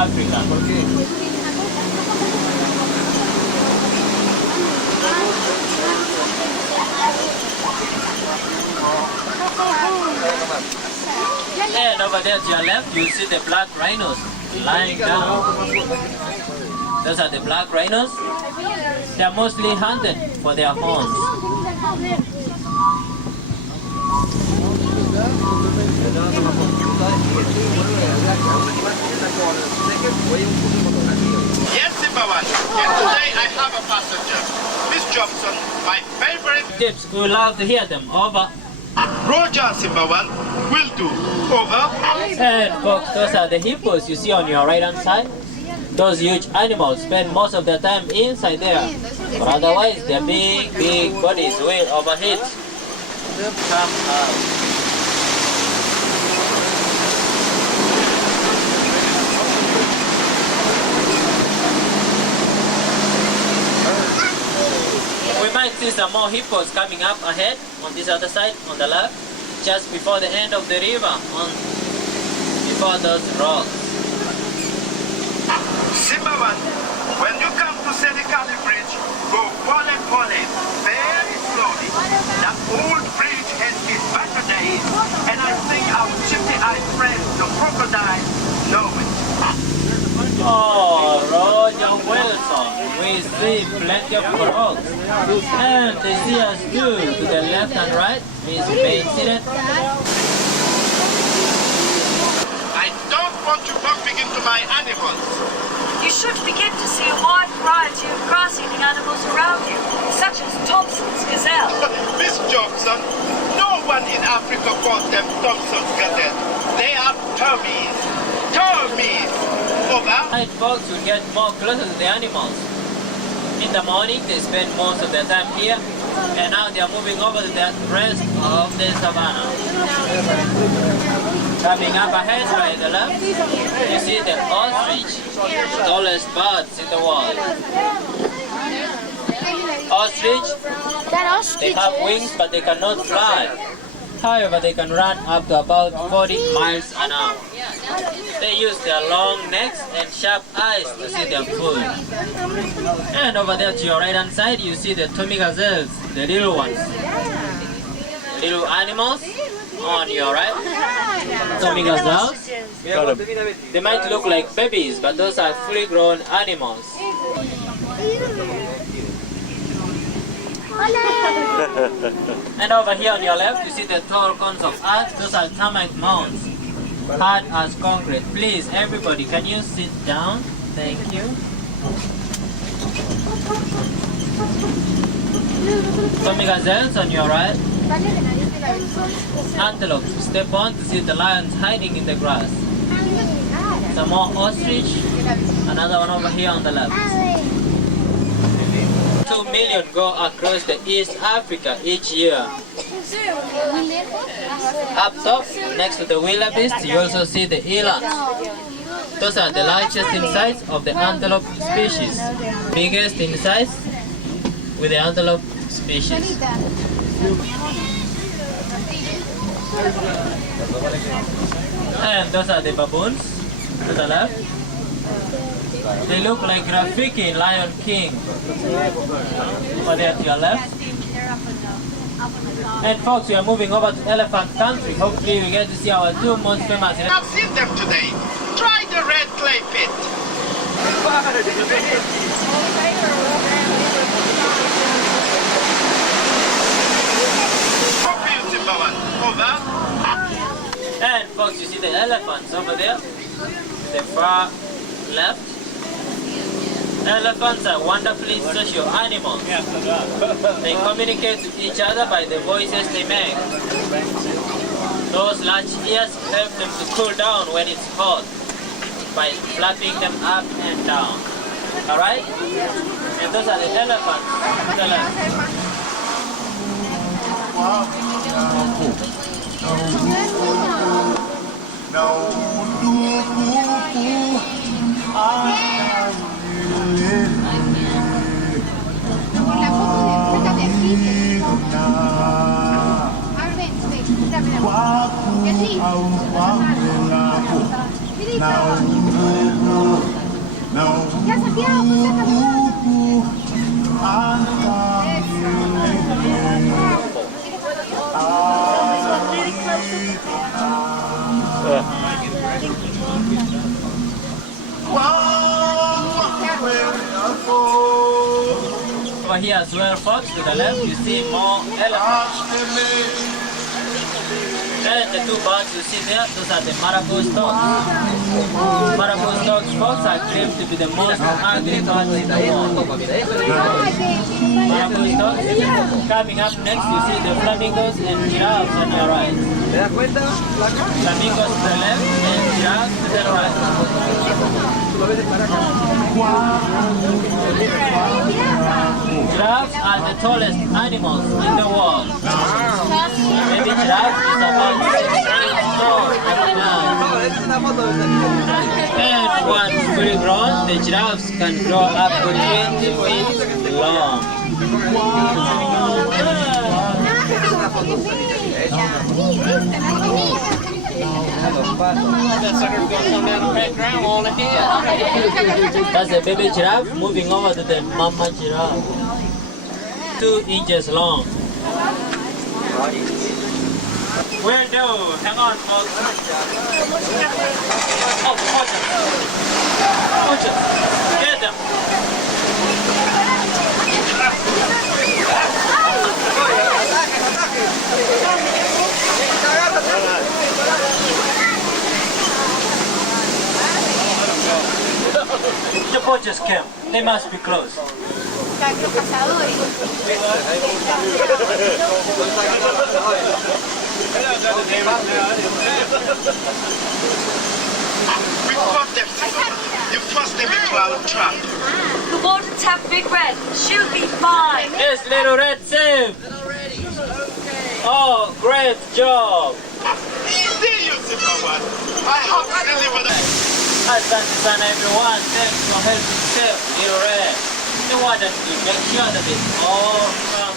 Africa. ¿Por qué? And over there to your left, you see the black rhinos lying down. Those are the black rhinos. They are mostly hunted for their horns. Yes, Simbawan. And today I have a passenger. Miss Jobson, my favorite. Tips, we would love to hear them. Over. Roger, Simbawan. Will do. Over. And folks, those are the hippos you see on your right hand side. Those huge animals spend most of their time inside there. But otherwise, their big bodies will overheat. Come out. We might see some more hippos coming up ahead on this other side, on the left, just before the end of the river, before those rocks. Simbawan, when you come to Serikali Bridge, go pole, very slowly. The old bridge has been better days, and I think our chippy-eyed friends, the crocodiles, know it. Oh, Roger Wilson, we see plenty of frogs. And they see us too, to the left and right, Miss Payne seated. I don't want you bumping into my animals. You should begin to see a wide variety of grass-eating animals around you, such as Thompson's gazelle. Miss Johnson, no one in Africa calls them Thompson's gazelle. They are termies. Termies! Over. Night folks will get more closer to the animals. In the morning, they spend most of their time here, and now they are moving over to the rest of the savannah. Coming up ahead by the left, you see the ostrich, tallest birds in the world. Ostrich, they have wings but they cannot fly. However, they can run up to about 40 miles an hour. They use their long necks and sharp eyes to see their food. And over there to your right hand side, you see the Tommy gazelles, the little ones. Little animals on your right. Tommy gazelles. They might look like babies, but those are fully grown animals. And over here on your left, you see the tall cones of earth. Those are termite mounds, hard as concrete. Please, everybody, can you sit down? Thank you. Tommy gazelles on your right. Antelope, step on to see the lions hiding in the grass. Some more ostrich, another one over here on the left. 2 million go across the East Africa each year. Up top, next to the wildebeest, you also see the elands. Those are the largest in size of the antelope species. Biggest in size with the antelope species. And those are the baboons to the left. They look like Rafiki in Lion King. Over there to your left. And folks, we are moving over to elephant country. Hopefully we get to see our two most famous. I've seen them today. Try the red clay pit. Over. And folks, you see the elephants over there, the far left. Elephants are wonderfully social animals. They communicate to each other by the voices they make. Those large ears help them to cool down when it's hot by flapping them up and down. Alright? And those are the elephants to the left. Now over here as well, folks. To the left, you see more elephants. And the two birds you see there, those are the marabou storks. Marabou storks, folks, are claimed to be the most ugly birds in the world. Marabou storks. Coming up next, you see the flamingos and giraffes on your right. Flamingos to the left and giraffes to the right. Giraffes are the tallest animals in the world. Baby giraffe is about 6 feet tall at the ground. And once fully grown, the giraffes can grow up to 20 feet long. That's a baby giraffe moving over to the mama giraffe. 2 inches long. Will do. Hang on, folks. Oh, poachers. Poachers. Get them. The poachers came. They must be close. We got them, Silver. You first name is Cloud Trap. The Waltons have Big Red. She'll be fine. Yes, Little Red, safe. Oh, great job. Easy, you Silver one. I have to deliver that. Asante everyone. Thanks for helping save Little Red. The one that will make sure that it's all from